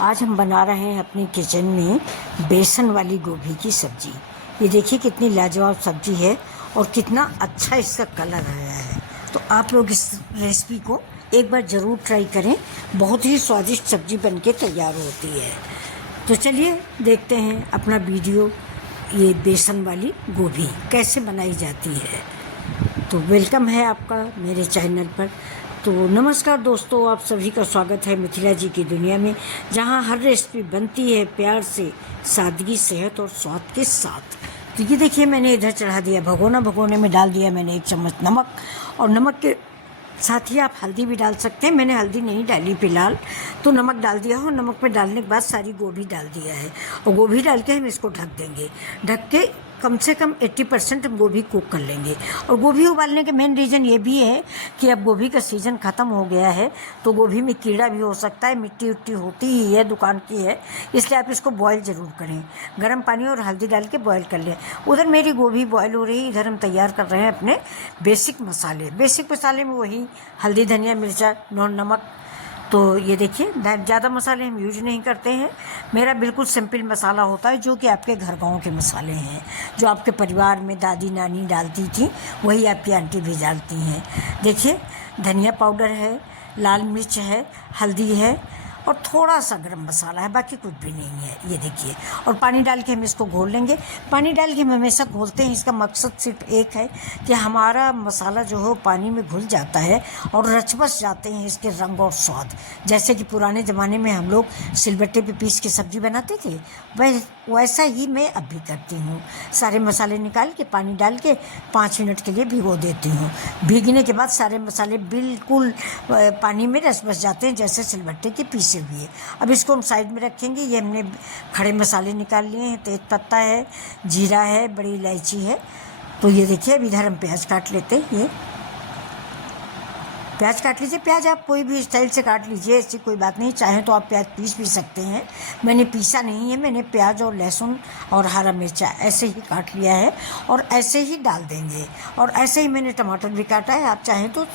आज हम बना रहे हैं अपनी किचन में बेसन वाली गोभी की सब्जी। ये देखिए कितनी लाजवाब सब्जी है और कितना अच्छा इसका कलर आया है। तो आप लोग इस रेसिपी को एक बार ज़रूर ट्राई करें। बहुत ही स्वादिष्ट सब्जी बनके तैयार होती है। तो चलिए देखते हैं अपना वीडियो, ये बेसन वाली गोभी कैसे बनाई जाती है। तो वेलकम है आपका मेरे चैनल पर। तो नमस्कार दोस्तों, आप सभी का स्वागत है मिथिला जी की दुनिया में, जहां हर रेसिपी बनती है प्यार से, सादगी, सेहत और स्वाद के साथ। तो ये देखिए मैंने इधर चढ़ा दिया भगोना, भगोने में डाल दिया मैंने 1 चम्मच नमक, और नमक के साथ ही आप हल्दी भी डाल सकते हैं। मैंने हल्दी नहीं डाली फिलहाल, तो नमक डाल दिया हो। नमक में डालने के बाद सारी गोभी डाल दिया है, और गोभी डाल के हम इसको ढक देंगे। ढक के कम से कम 80% हम गोभी कुक कर लेंगे। और गोभी उबालने के मेन रीज़न ये भी है कि अब गोभी का सीज़न ख़त्म हो गया है, तो गोभी में कीड़ा भी हो सकता है, मिट्टी उट्टी होती ही है, दुकान की है, इसलिए आप इसको बॉयल ज़रूर करें। गर्म पानी और हल्दी डाल के बॉयल कर लें। उधर मेरी गोभी बॉयल हो रही है, इधर हम तैयार कर रहे हैं अपने बेसिक मसाले। बेसिक मसाले में वही हल्दी, धनिया, मिर्चा, नमक। तो ये देखिए ज़्यादा मसाले हम यूज नहीं करते हैं। मेरा बिल्कुल सिंपल मसाला होता है, जो कि आपके घर गाँव के मसाले हैं, जो आपके परिवार में दादी नानी डालती थी, वही आपकी आंटी भी डालती हैं। देखिए धनिया पाउडर है, लाल मिर्च है, हल्दी है और थोड़ा सा गरम मसाला है, बाकी कुछ भी नहीं है। ये देखिए, और पानी डाल के हम इसको घोल लेंगे। पानी डाल के हम हमेशा घोलते हैं, इसका मकसद सिर्फ एक है कि हमारा मसाला जो है पानी में घुल जाता है और रच-बस जाते हैं इसके रंग और स्वाद। जैसे कि पुराने ज़माने में हम लोग सिलबट्टे पे पीस के सब्ज़ी बनाते थे, वैसा ही मैं अब भी करती हूँ। सारे मसाले निकाल के पानी डाल के 5 मिनट के लिए भिगो देती हूँ। भीगने के बाद सारे मसाले बिल्कुल पानी में रस बस जाते हैं, जैसे सिलबट्टे के पीसे हुए। अब इसको हम साइड में रखेंगे। ये हमने खड़े मसाले निकाल लिए हैं, तेज पत्ता है, जीरा है, बड़ी इलायची है। तो ये देखिए अब इधर हम प्याज काट लेते हैं। ये प्याज काट लीजिए। प्याज आप कोई भी स्टाइल से काट लीजिए, ऐसी कोई बात नहीं। चाहें तो आप प्याज पीस भी सकते हैं। मैंने पीसा नहीं है, मैंने प्याज और लहसुन और हरा मिर्चा ऐसे ही काट लिया है और ऐसे ही डाल देंगे। और ऐसे ही मैंने टमाटर भी काटा है। आप चाहें तो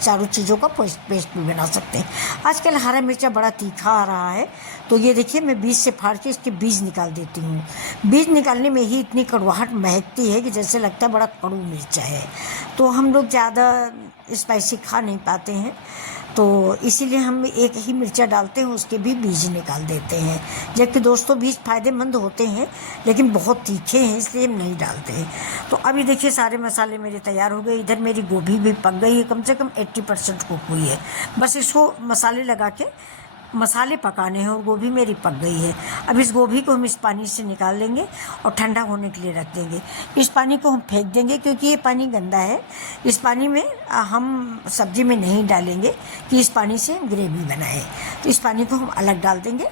चारों चीज़ों का पेस्ट भी बना सकते हैं। आजकल हरा मिर्चा बड़ा तीखा आ रहा है, तो ये देखिए मैं बीज से फाड़ के इसके बीज निकाल देती हूँ। बीज निकालने में ही इतनी कड़वाहट महकती है कि जैसे लगता है बड़ा कड़ू मिर्चा है। तो हम लोग ज़्यादा स्पाइसी खा नहीं पाते हैं, तो इसीलिए हम एक ही मिर्चा डालते हैं, उसके भी बीज निकाल देते हैं। जबकि दोस्तों बीज फ़ायदेमंद होते हैं, लेकिन बहुत तीखे हैं, इसलिए हम नहीं डालते हैं। तो अभी देखिए सारे मसाले मेरे तैयार हो गए। इधर मेरी गोभी भी पक गई है, कम से कम 80% कुक हुई है। बस इसको मसाले लगा के मसाले पकाने हैं और गोभी मेरी पक गई है। अब इस गोभी को हम इस पानी से निकाल लेंगे और ठंडा होने के लिए रख देंगे। इस पानी को हम फेंक देंगे, क्योंकि ये पानी गंदा है। इस पानी में हम सब्ज़ी में नहीं डालेंगे कि इस पानी से हम ग्रेवी बनाएं। तो इस पानी को हम अलग डाल देंगे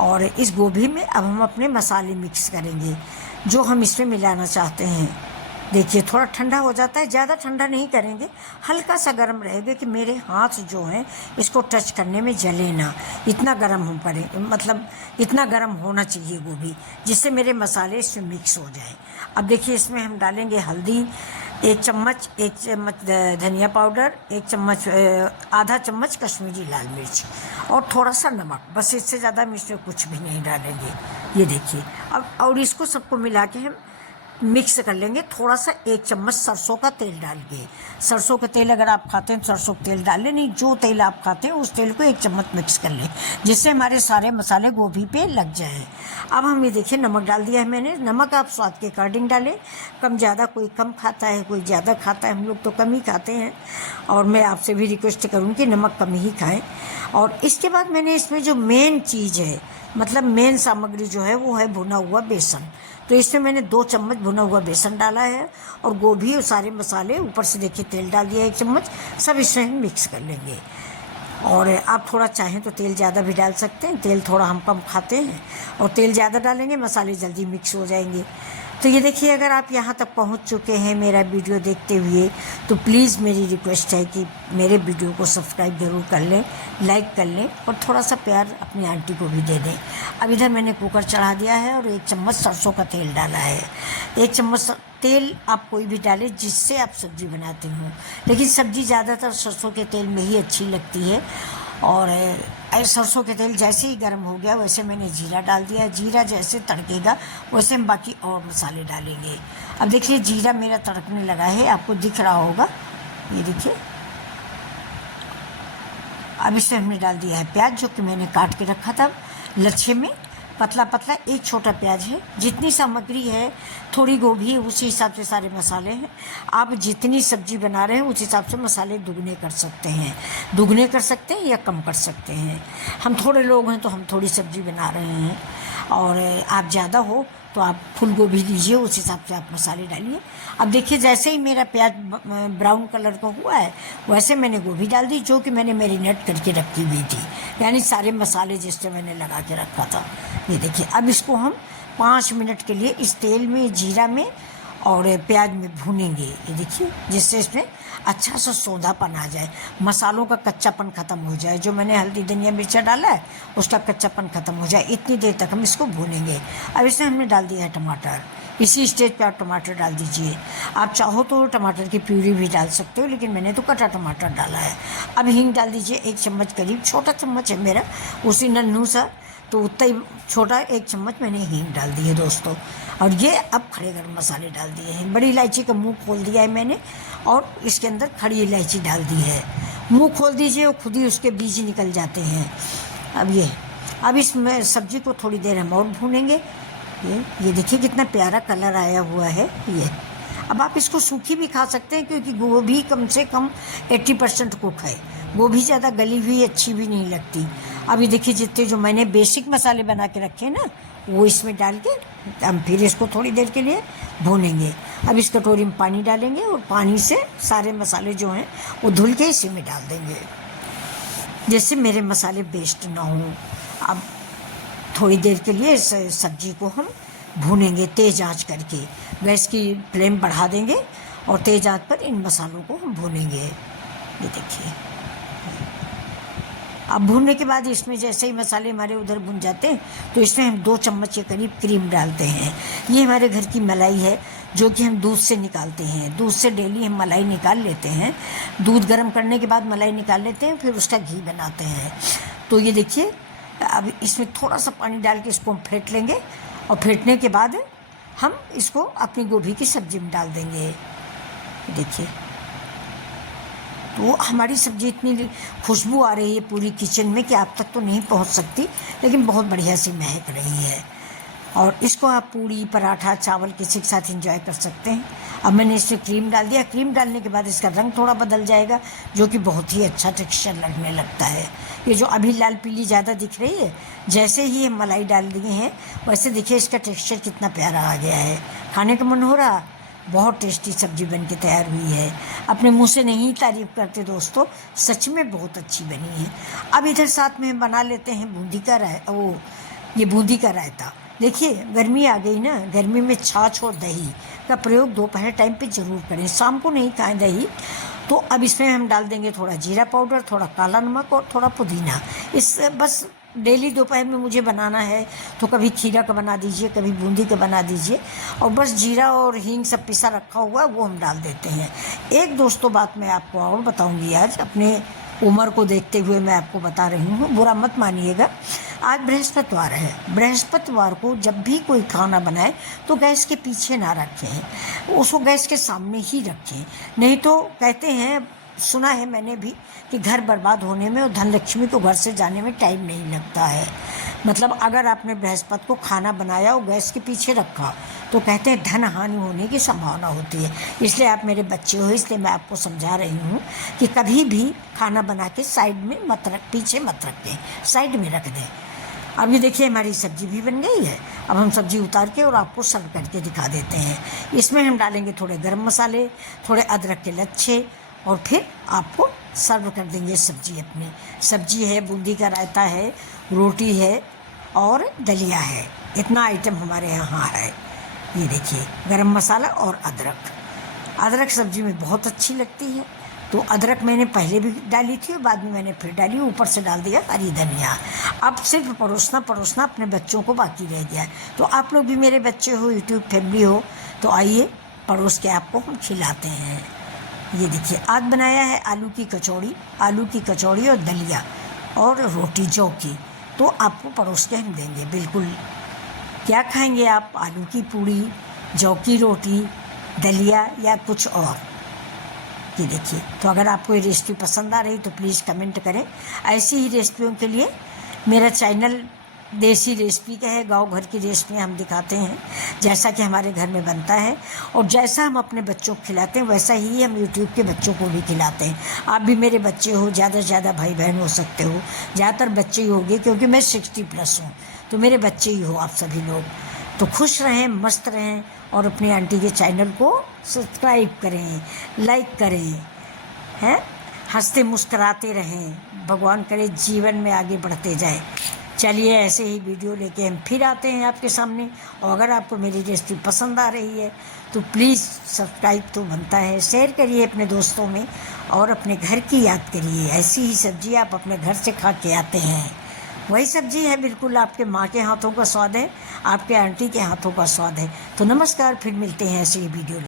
और इस गोभी में अब हम अपने मसाले मिक्स करेंगे, जो हम इसमें मिलाना चाहते हैं। देखिए थोड़ा ठंडा हो जाता है, ज़्यादा ठंडा नहीं करेंगे, हल्का सा गर्म रहेगा कि मेरे हाथ जो हैं इसको टच करने में जले ना। इतना गर्म हम करें, मतलब इतना गर्म होना चाहिए गोभी, जिससे मेरे मसाले इसमें मिक्स हो जाएं। अब देखिए इसमें हम डालेंगे हल्दी 1 चम्मच, 1 चम्मच धनिया पाउडर, 1 चम्मच, आधा चम्मच कश्मीरी लाल मिर्च और थोड़ा सा नमक। बस इससे ज़्यादा हम इसमें कुछ भी नहीं डालेंगे। ये देखिए अब, और इसको सबको मिला के हम मिक्स कर लेंगे। थोड़ा सा 1 चम्मच सरसों का तेल डाल के, सरसों का तेल अगर आप खाते हैं तो सरसों का तेल डाल लें, नहीं जो तेल आप खाते हैं उस तेल को 1 चम्मच मिक्स कर लें, जिससे हमारे सारे मसाले गोभी पे लग जाएं। अब हम ये देखिए नमक डाल दिया है मैंने। नमक आप स्वाद के अकॉर्डिंग डालें, कम ज़्यादा, कोई कम खाता है कोई ज़्यादा खाता है, हम लोग तो कम ही खाते हैं, और मैं आपसे भी रिक्वेस्ट करूँ कि नमक कम ही खाएँ। और इसके बाद मैंने इसमें जो मेन चीज़ है, मतलब मेन सामग्री जो है, वो है भुना हुआ बेसन। तो इसमें मैंने 2 चम्मच भुना हुआ बेसन डाला है, और गोभी और सारे मसाले, ऊपर से देखिए तेल डाल दिया 1 चम्मच, सब इसमें हम मिक्स कर लेंगे। और आप थोड़ा चाहें तो तेल ज़्यादा भी डाल सकते हैं, तेल थोड़ा हम कम खाते हैं, और तेल ज़्यादा डालेंगे मसाले जल्दी मिक्स हो जाएंगे। तो ये देखिए अगर आप यहाँ तक पहुँच चुके हैं मेरा वीडियो देखते हुए, तो प्लीज़ मेरी रिक्वेस्ट है कि मेरे वीडियो को सब्सक्राइब ज़रूर कर लें, लाइक कर लें, और थोड़ा सा प्यार अपनी आंटी को भी दे दें। अब इधर मैंने कुकर चढ़ा दिया है और 1 चम्मच सरसों का तेल डाला है। 1 चम्मच तेल आप कोई भी डालें जिससे आप सब्ज़ी बनाते हो, लेकिन सब्ज़ी ज़्यादातर सरसों के तेल में ही अच्छी लगती है। और सरसों के तेल जैसे ही गर्म हो गया वैसे मैंने जीरा डाल दिया। जीरा जैसे तड़केगा वैसे हम बाकी और मसाले डालेंगे। अब देखिए जीरा मेरा तड़कने लगा है, आपको दिख रहा होगा, ये देखिए। अब इसमें हमने डाल दिया है प्याज, जो कि मैंने काट के रखा था लच्छे में, पतला पतला एक छोटा प्याज है। जितनी सामग्री है, थोड़ी गोभी है, उसी हिसाब से सारे मसाले हैं। आप जितनी सब्जी बना रहे हैं उस हिसाब से मसाले दुगने कर सकते हैं, या कम कर सकते हैं। हम थोड़े लोग हैं तो हम थोड़ी सब्जी बना रहे हैं, और आप ज़्यादा हो तो आप फूल गोभी लीजिए, उस हिसाब से आप मसाले डालिए। अब देखिए जैसे ही मेरा प्याज ब्राउन कलर का हुआ है वैसे मैंने गोभी डाल दी, जो कि मैंने मैरिनेट करके रखी हुई थी, यानी सारे मसाले जिससे मैंने लगा के रखा था। ये देखिए अब इसको हम 5 मिनट के लिए इस तेल में, जीरा में और प्याज में भूनेंगे। ये देखिए जिससे इसमें अच्छा सा सौंधापन आ जाए, मसालों का कच्चापन ख़त्म हो जाए। जो मैंने हल्दी धनिया मिर्चा डाला है उसका कच्चापन ख़त्म हो जाए, इतनी देर तक हम इसको भूनेंगे। अब इसमें हमने डाल दिया है टमाटर। इसी स्टेज पे आप टमाटर डाल दीजिए। आप चाहो तो टमाटर की प्यूरी भी डाल सकते हो, लेकिन मैंने तो कटा टमाटर डाला है। अब हींग डाल दीजिए 1 चम्मच करीब, छोटा चम्मच है मेरा, उसी नन्हू सा, तो उतना ही छोटा 1 चम्मच मैंने हींग डाल दी है दोस्तों। और ये अब खड़े गरम मसाले डाल दिए हैं। बड़ी इलायची का मुंह खोल दिया है मैंने, और इसके अंदर खड़ी इलायची डाल दी है। मुंह खोल दीजिए और खुद ही उसके बीज निकल जाते हैं। अब इसमें सब्जी को थोड़ी देर हम और भूनेंगे। ये देखिए कितना प्यारा कलर आया हुआ है ये। अब आप इसको सूखी भी खा सकते हैं, क्योंकि गोभी कम से कम 80% कुक है। गोभी ज़्यादा गली हुई अच्छी भी नहीं लगती। अब ये देखिए जितने जो मैंने बेसिक मसाले बना के रखे हैं ना, वो इसमें डाल के हम फिर इसको थोड़ी देर के लिए भूनेंगे। अब इस कटोरी में पानी डालेंगे और पानी से सारे मसाले जो हैं वो धुल के इसी में डाल देंगे, जिससे मेरे मसाले वेस्ट ना हों। अब थोड़ी देर के लिए इस सब्जी को हम भूनेंगे तेज़ आंच करके। गैस की फ्लेम बढ़ा देंगे और तेज़ आंच पर इन मसालों को हम भूनेंगे। ये देखिए अब भूनने के बाद इसमें जैसे ही मसाले हमारे उधर भुन जाते हैं तो इसमें हम 2 चम्मच के करीब क्रीम डालते हैं। ये हमारे घर की मलाई है, जो कि हम दूध से निकालते हैं। दूध से डेली हम मलाई निकाल लेते हैं। दूध गर्म करने के बाद मलाई निकाल लेते हैं, फिर उसका घी बनाते हैं। तो ये देखिए अब इसमें थोड़ा सा पानी डाल के इसको हम फेंट लेंगे, और फेंटने के बाद हम इसको अपनी गोभी की सब्जी में डाल देंगे। देखिए तो हमारी सब्ज़ी इतनी खुशबू आ रही है पूरी किचन में कि आप तक तो नहीं पहुंच सकती, लेकिन बहुत बढ़िया सी महक रही है। और इसको आप पूड़ी, पराठा, चावल किसी के साथ एंजॉय कर सकते हैं। अब मैंने इसमें क्रीम डाल दिया। क्रीम डालने के बाद इसका रंग थोड़ा बदल जाएगा, जो कि बहुत ही अच्छा टेक्सचर लगने लगता है। ये जो अभी लाल पीली ज़्यादा दिख रही है, जैसे ही हम मलाई डाल दिए हैं वैसे देखिए इसका टेक्सचर कितना प्यारा आ गया है। खाने का मन हो रहा। बहुत टेस्टी सब्जी बन के तैयार हुई है। अपने मुंह से नहीं तारीफ़ करते दोस्तों, सच में बहुत अच्छी बनी है। अब इधर साथ में बना लेते हैं बूंदी का बूंदी का रायता। देखिए गर्मी आ गई ना, गर्मी में छाछ और दही का प्रयोग दोपहर टाइम पे ज़रूर करें, शाम को नहीं खाएं दही। तो अब इसमें हम डाल देंगे थोड़ा जीरा पाउडर, थोड़ा काला नमक और थोड़ा पुदीना। इस बस डेली दोपहर में मुझे बनाना है तो कभी खीरा का बना दीजिए, कभी बूंदी का बना दीजिए, और बस जीरा और हींग सब पिसा रखा हुआ वो हम डाल देते हैं। एक दोस्तों बात मैं आपको और बताऊंगी आज, अपने उम्र को देखते हुए मैं आपको बता रही हूँ, बुरा मत मानिएगा। आज बृहस्पतिवार है। बृहस्पतिवार को जब भी कोई खाना बनाए तो गैस के पीछे ना रखें, उसको गैस के सामने ही रखें। नहीं तो कहते हैं, सुना है मैंने भी, कि घर बर्बाद होने में और धनलक्ष्मी को घर से जाने में टाइम नहीं लगता है। मतलब अगर आपने बृहस्पति को खाना बनाया और गैस के पीछे रखा तो कहते हैं धन हानि होने की संभावना होती है। इसलिए आप मेरे बच्चे हो, इसलिए मैं आपको समझा रही हूँ कि कभी भी खाना बना के साइड में पीछे मत रखें, साइड में रख दें। अब ये देखिए हमारी सब्जी भी बन गई है। अब हम सब्जी उतार के और आपको सर्व करके दिखा देते हैं। इसमें हम डालेंगे थोड़े गरम मसाले, थोड़े अदरक के लच्छे, और फिर आपको सर्व कर देंगे सब्जी। अपनी सब्जी है, बूंदी का रायता है, रोटी है और दलिया है। इतना आइटम हमारे यहाँ है। ये देखिए गरम मसाला और अदरक सब्जी में बहुत अच्छी लगती है। तो अदरक मैंने पहले भी डाली थी और बाद में मैंने फिर डाली, ऊपर से डाल दिया हरी धनिया। अब सिर्फ परोसना अपने बच्चों को बाकी रह गया है। तो आप लोग भी मेरे बच्चे हो, यूट्यूब फैमिली हो, तो आइए परोस के आपको हम खिलाते हैं। ये देखिए आज बनाया है आलू की कचौड़ी और दलिया। और रोटी जौ की, तो आपको परोस के हम देंगे। बिल्कुल, क्या खाएंगे आप? आलू की पूड़ी, जौ की रोटी, दलिया या कुछ और? ये देखिए। तो अगर आपको ये रेसिपी पसंद आ रही तो प्लीज़ कमेंट करें। ऐसी ही रेसिपियों के लिए मेरा चैनल देसी रेसिपी का है। गांव घर की रेसिपियाँ हम दिखाते हैं, जैसा कि हमारे घर में बनता है, और जैसा हम अपने बच्चों को खिलाते हैं वैसा ही हम यूट्यूब के बच्चों को भी खिलाते हैं। आप भी मेरे बच्चे हो, ज़्यादा से ज़्यादा भाई बहन हो सकते हो, ज़्यादातर बच्चे ही होंगे क्योंकि मैं 60+ हूँ, तो मेरे बच्चे ही हो आप सभी लोग। तो खुश रहें, मस्त रहें, और अपनी आंटी के चैनल को सब्सक्राइब करें, लाइक करें, हैं, हंसते मुस्कराते रहें। भगवान करे जीवन में आगे बढ़ते जाए। चलिए, ऐसे ही वीडियो लेके हम फिर आते हैं आपके सामने। और अगर आपको मेरी रेसिपी पसंद आ रही है तो प्लीज़ सब्सक्राइब तो बनता है, शेयर करिए अपने दोस्तों में, और अपने घर की याद करिए। ऐसी ही सब्जी आप अपने घर से खा के आते हैं, वही सब्जी है, बिल्कुल आपके माँ के हाथों का स्वाद है, आपके आंटी के हाथों का स्वाद है। तो नमस्कार, फिर मिलते हैं ऐसे ही वीडियो।